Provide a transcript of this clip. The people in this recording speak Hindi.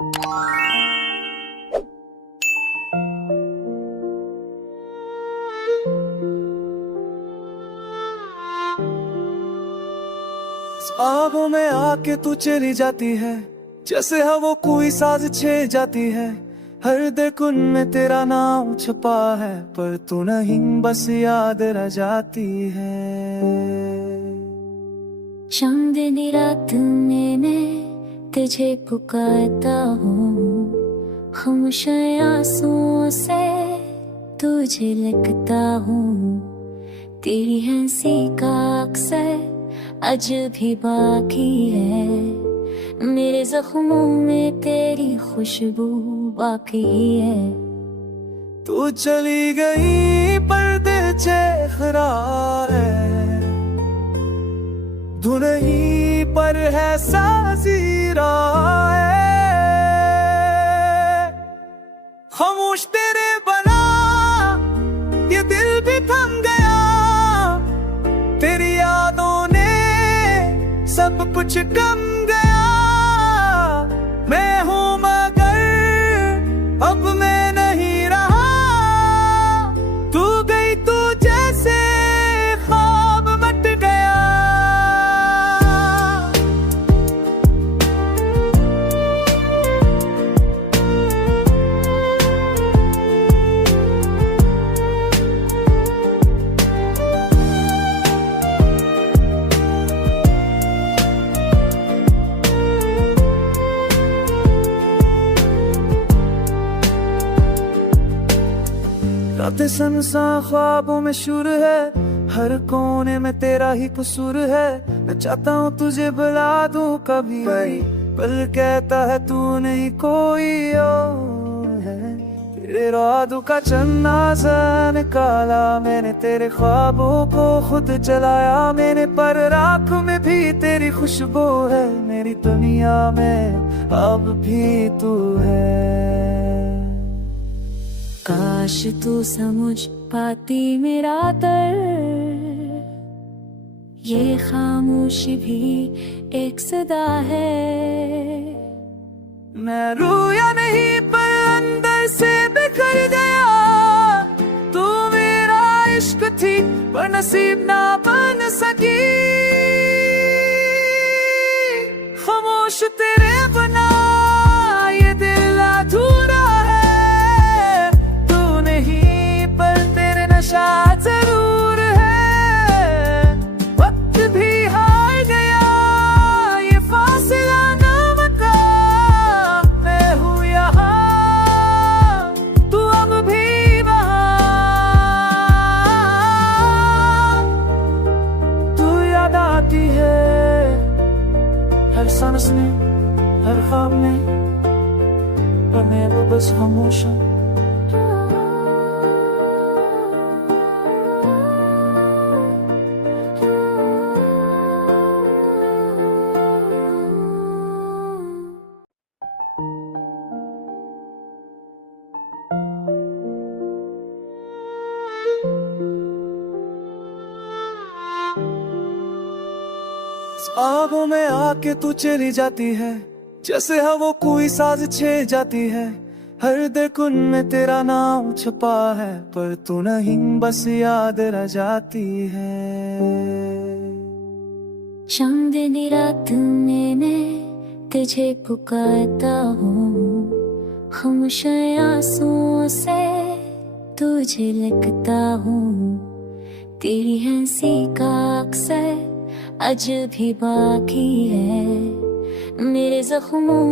ख्वाबों में आके तू चली जाती है, जैसे हवा कोई साज छे जाती है। हर दिल में तेरा नाम छुपा है, पर तू नहीं बस याद रह जाती है। चांदनी रात में मैं तुझे पुकारता हूँ, खामोश आंसुओं से तुझे लिखता हूँ। तेरी हंसी का अक्सर आज भी बाकी है, मेरे जख्मों में तेरी खुशबू बाकी है। तू चली गई पर दिल चेहरा है, धुन ही पर है साजीरा है। खामोश तेरे बना ये दिल भी थम गया, तेरी यादों ने सब कुछ कम गया। मैं हूँ मगर अब मैं नहीं रहा, तू गई तू जैसे ख्वाब मट गया। रातें सनसा ख्वाबों में शुरू है, हर कोने में तेरा ही कसूर है। मैं चाहता हूँ तुझे बुला दूं कभी, पल कहता है तू नहीं कोई और है। तेरे रातों का चन्ना सा निकाला मैंने, तेरे ख्वाबों को खुद जलाया मैंने। पर राख में भी तेरी खुशबू है, मेरी दुनिया में अब भी तू है। काश तू समझ पाती मेरा दर्द, ये खामोशी भी एक सदा है। मैं रोया नहीं पर अंदर से बिखर गया, तू मेरा इश्क थी पर नसीब ना बन सकी। खामोश तेरे बना ये दिल अधूरा है, तू नहीं पर तेरे नशा जरूर है। वक्त भी हार गया ये फासला नाम का, मैं हूँ यहाँ तू अब भी वहाँ। तू याद आती है हर सांस में, हर ख्वाब में, पर मैं वो बस खामोश हूँ। ख्वाबों में आके तू चली जाती है, जैसे हवा कोई साज छे जाती है। हर दिल में तेरा नाम छुपा है, पर तू नहीं बस याद रह जाती है। चांदनी रात में मैं तुझे पुकारता हूँ, खामोश आंसुओं से तुझे लिखता हूँ। तेरी हंसी का अक्सर आज भी बाकी है, मेरे जख्मों